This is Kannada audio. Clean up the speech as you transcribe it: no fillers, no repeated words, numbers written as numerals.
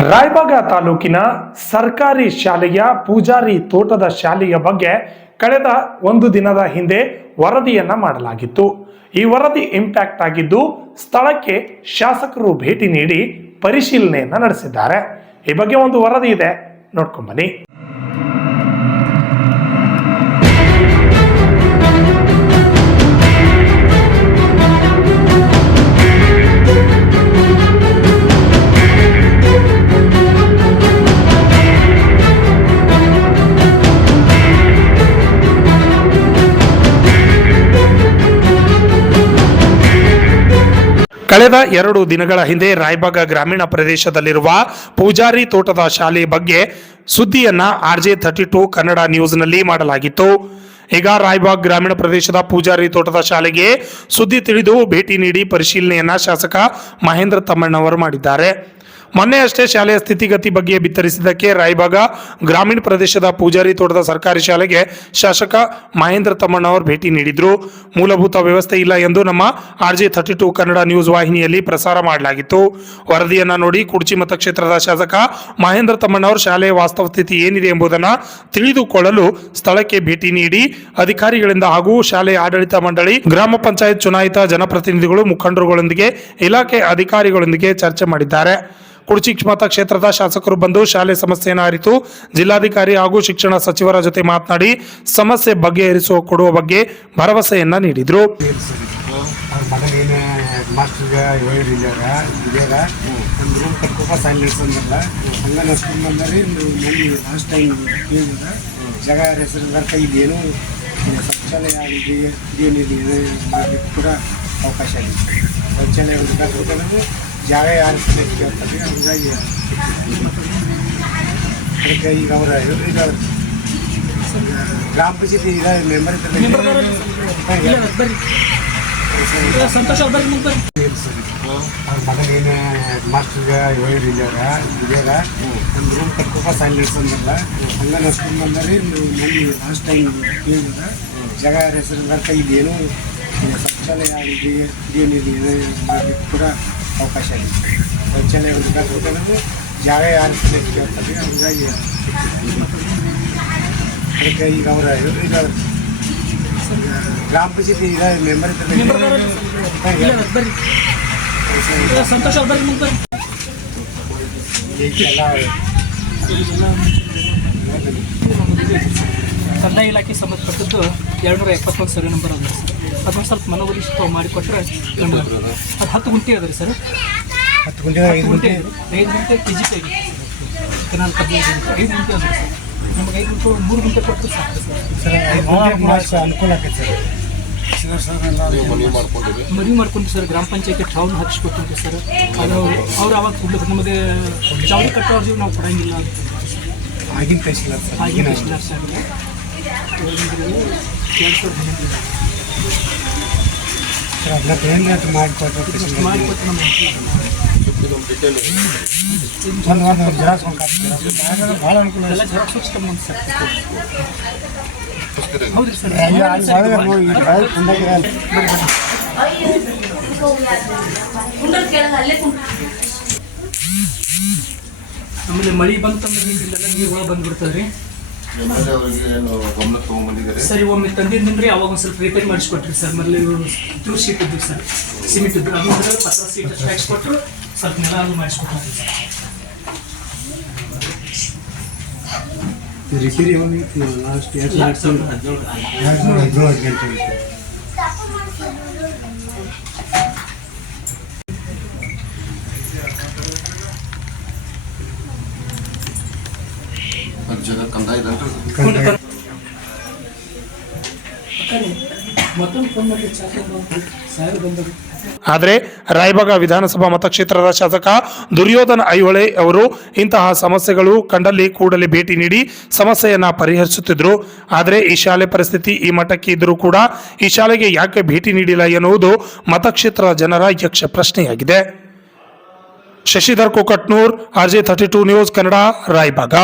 ರಾಯಬಾಗ ತಾಲೂಕಿನ ಸರ್ಕಾರಿ ಶಾಲೆಯ ಪೂಜಾರಿ ತೋಟದ ಶಾಲೆಯ ಬಗ್ಗೆ ಕಳೆದ ಒಂದು ದಿನದ ಹಿಂದೆ ವರದಿಯನ್ನ ಮಾಡಲಾಗಿತ್ತು. ಈ ವರದಿ ಇಂಪ್ಯಾಕ್ಟ್ ಆಗಿದ್ದು ಸ್ಥಳಕ್ಕೆ ಶಾಸಕರು ಭೇಟಿ ನೀಡಿ ಪರಿಶೀಲನೆಯನ್ನ ನಡೆಸಿದ್ದಾರೆ. ಈ ಬಗ್ಗೆ ಒಂದು ವರದಿ ಇದೆ, ನೋಡ್ಕೊಂಡ್ ಬನ್ನಿ. ಕಳೆದ 2 ದಿನಗಳ ಹಿಂದೆ ರಾಯಬಾಗ ಗ್ರಾಮೀಣ ಪ್ರದೇಶದಲ್ಲಿರುವ ಪೂಜಾರಿ ತೋಟದ ಶಾಲೆ ಬಗ್ಗೆ ಸುದ್ದಿಯನ್ನ RJ32 ಕನ್ನಡ ನ್ಯೂಸ್ನಲ್ಲಿ ಮಾಡಲಾಗಿತ್ತು. ಈಗ ರಾಯಬಾಗ್ ಗ್ರಾಮೀಣ ಪ್ರದೇಶದ ಪೂಜಾರಿ ತೋಟದ ಶಾಲೆಗೆ ಸುದ್ದಿ ತಿಳಿದು ಭೇಟಿ ನೀಡಿ ಪರಿಶೀಲನೆಯನ್ನ ಶಾಸಕ ಮಹೇಂದ್ರ ತಮ್ಮಣ್ಣವರು ಮಾಡಿದ್ದಾರೆ. ಮೊನ್ನೆ ಅಷ್ಟೇ ಶಾಲೆಯ ಸ್ಥಿತಿಗತಿ ಬಗ್ಗೆ ಬಿತ್ತರಿಸಿದ್ದಕ್ಕೆ ರಾಯಬಾಗ ಗ್ರಾಮೀಣ ಪ್ರದೇಶದ ಪೂಜಾರಿ ತೋಟದ ಸರ್ಕಾರಿ ಶಾಲೆಗೆ ಶಾಸಕ ಮಹೇಂದ್ರ ತಮ್ಮಣ್ಣವರು ಭೇಟಿ ನೀಡಿದ್ರು. ಮೂಲಭೂತ ವ್ಯವಸ್ಥೆ ಇಲ್ಲ ಎಂದು ನಮ್ಮ RJ32 ಕನ್ನಡ ನ್ಯೂಸ್ ವಾಹಿನಿಯಲ್ಲಿ ಪ್ರಸಾರ ಮಾಡಲಾಗಿತ್ತು. ವರದಿಯನ್ನ ನೋಡಿ ಕುಡ್ಚಿ ಮತಕ್ಷೇತ್ರದ ಶಾಸಕ ಮಹೇಂದ್ರ ತಮ್ಮಣ್ಣವರು ಶಾಲೆಯ ವಾಸ್ತವ ಸ್ಥಿತಿ ಏನಿದೆ ಎಂಬುದನ್ನು ತಿಳಿದುಕೊಳ್ಳಲು ಸ್ಥಳಕ್ಕೆ ಭೇಟಿ ನೀಡಿ ಅಧಿಕಾರಿಗಳಿಂದ ಹಾಗೂ ಶಾಲೆಯ ಆಡಳಿತ ಮಂಡಳಿ, ಗ್ರಾಮ ಪಂಚಾಯತ್ ಚುನಾಯಿತ ಜನಪ್ರತಿನಿಧಿಗಳು, ಮುಖಂಡರುಗಳೊಂದಿಗೆ, ಇಲಾಖೆ ಅಧಿಕಾರಿಗಳೊಂದಿಗೆ ಚರ್ಚೆ ಮಾಡಿದ್ದಾರೆ. ಕುಡ್ಚಿ ಮತಕ್ಷೇತ್ರದ ಶಾಸಕರು ಬಂದು ಶಾಲೆ ಸಮಸ್ಯೆಯನ್ನು ಅರಿತು ಜಿಲ್ಲಾಧಿಕಾರಿ ಹಾಗೂ ಶಿಕ್ಷಣ ಸಚಿವರ ಜೊತೆ ಮಾತನಾಡಿ ಸಮಸ್ಯೆ ಬಗೆಹರಿಸುವ ಕೊಡುವ ಬಗ್ಗೆ ಭರವಸೆಯನ್ನ ನೀಡಿದ್ರು. ಅವಕಾಶ ಇದೆ. ಶೌಚಾಲಯ ಜಾಗ ಯಾರು ಕೇಳ್ತಾರೆ, ಹಂಗಾಗಿ ಅದಕ್ಕೆ ಈಗ ಅವರ ಈಗ ಗ್ರಾಮ ಪಂಚಾಯತಿ ಈಗ ಮೆಂಬರ್ ಅವ್ರ ಮಗನೇನು ಮಾಸ್ಟರ್ಗೆ ಹೇಳಿದಾಗ ಇದ್ಯಾಗ ಒಂದು ರೂಮ್ ಕಟ್ಕೋಪ ಸಾಲಿ ನಡೆಸಂದ್ರಲ್ಲ, ಹಂಗೆ ನಡ್ಸ್ಕೊಂಡು ಬಂದರೆ ಮಂದಿ ಲಾಸ್ಟ್ ಟೈಮ್ ಕೇಳಿದ ಜಾಗ ಯಾರ ಹೆಸರು ಕೈ ಏನು ಶೌಚಾಲಯ ಆಗಿದೆ, ಏನಿದೆ ಮಾಡಲಿಕ್ಕೆ ಕೂಡ ಅವಕಾಶ ಇದೆ. ಶೌಚಾಲಯ ಒಂದು ಜಾಗ ಯಾರು ಕೇಳ್ತಾರೆ, ಹಂಗಾಗಿ ಅದಕ್ಕೆ ಈಗ ಅವರ ಈಗ ಗ್ರಾಮ ಪಂಚಾಯತಿ ಈಗ ಮೆಂಬರ್ ಕಂದಾಯ ಇಲಾಖೆ ಸಂಬಂಧಪಟ್ಟದ್ದು 271 ಸರ್ವೆ ನಂಬರ್ ಅದ ಸರ್. ಅದೊಂದು ಸ್ವಲ್ಪ ಮನವೊಲಿಸಿ ಮಾಡಿಕೊಟ್ರೆ ಅದು 10 ಗುಂಟೆ ಅದ ರೀ ಸರ್. 10 ಗುಂಟೆ 5 ಗುಂಟೆ PGP ಕೆನಾಲ್ 15 ಗುಂಟೆ ಅದ ಸರ್. ನಮಗೆ 5 ಗುಂಟೆ 3 ಗುಂಟೆ ಕೊಟ್ಟರೆ ಸಾಕು ಸರ್. 5 ಗುಂಟೆ ಅನುಕೂಲ ಆಕೈತೆ ಸರ್. ಮದುವೆ ಮಾಡ್ಕೊಂಡ್ರಿ ಸರ್. ಗ್ರಾಮ ಪಂಚಾಯತಿ ಠಾವ್ನ ಹಾಕಿಸ್ಕೊಟ್ಟಿದ್ವಿ ಸರ್. ಅದು ಅವ್ರು ಅವಾಗ ಕೊಡ್ಲಿಕ್ಕೆ ನಮಗೆ ಚಾವಡಿ ಕಟ್ಟೋರ್ಜಿ ನಾವು ಕೊಡಂಗಿಲ್ಲ ಆಗಿನ ಕಳಿಸಿಲ್ಲ ಸರ್. ಆಗಿನ ಕಳಿಸಿಲ್ಲ ಸರ್. 2015 ಸರ್ ಅದನ್ನ ಏನು ಮಾಡಿಕೊಟ್ಟು ಮಾಡಿಕೊಟ್ಟು ನಮಗೆ ಒಂದು ಜೆರಾಕ್ಸ್ ಭಾಳ ಅನುಕೂಲ ಎಲ್ಲ ಜೆರಾಕ್ಸ್ ಸಿಸ್ಟಮ್ ಅಂತ ಸರ್. ಹೌದ್ರಿ ಸರ್. ಆಮೇಲೆ ಮಳೆ ಬಂತಂದ್ರೆ ಇಲ್ಲೆಲ್ಲ ನೀರು ಒಳಗೆ ಬಂದ್ಬಿಡ್ತದೆ ರೀ ಸರಿ. ಒಮ್ಮೆ ತಂದಿದ್ದೀನಿ ಅವಾಗ ಒಂದು ಸ್ವಲ್ಪ ರಿಪೇರ್ ಮಾಡಿಸ್ಕೊಟ್ರಿ ಸರ್. ಮೊದಲು ಥ್ರೂ ಶೀಟ್ ಇದ್ವಿ ಸರ್, ಸಿಮೆಂಟ್ ಇದ್ದು, ಅದನ್ನ ಪತ್ರ ಸೀಟ್ ಅಷ್ಟು ಹಾಕ್ಸ್ಕೊಟ್ರು, ಸ್ವಲ್ಪ ನೆಲ ಅದು ಮಾಡಿಸ್ಕೊಟ್ರಿ ಸರ್. ರಿಪೇರಿ ಲಾಸ್ಟ್ 2017 ಗಂಟೆ ಆದರೆ ರಾಯಬಾಗ ವಿಧಾನಸಭಾ ಮತಕ್ಷೇತ್ರದ ಶಾಸಕ ದುರ್ಯೋಧನ ಐಹೊಳೆ ಅವರು ಇಂತಹ ಸಮಸ್ಯೆಗಳು ಕಂಡಲ್ಲಿ ಕೂಡಲೇ ಭೇಟಿ ನೀಡಿ ಸಮಸ್ಯೆಯನ್ನ ಪರಿಹರಿಸುತ್ತಿದ್ರು. ಆದರೆ ಈ ಶಾಲೆ ಪರಿಸ್ಥಿತಿ ಈ ಮಟ್ಟಕ್ಕೆ ಇದ್ರೂ ಕೂಡ ಈ ಶಾಲೆಗೆ ಯಾಕೆ ಭೇಟಿ ನೀಡಿಲ್ಲ ಎನ್ನುವುದು ಮತಕ್ಷೇತ್ರದ ಜನರ ಯಕ್ಷ ಪ್ರಶ್ನೆಯಾಗಿದೆ. Shashidhar Kokatnur, RJ32 news Kannada, Raybag.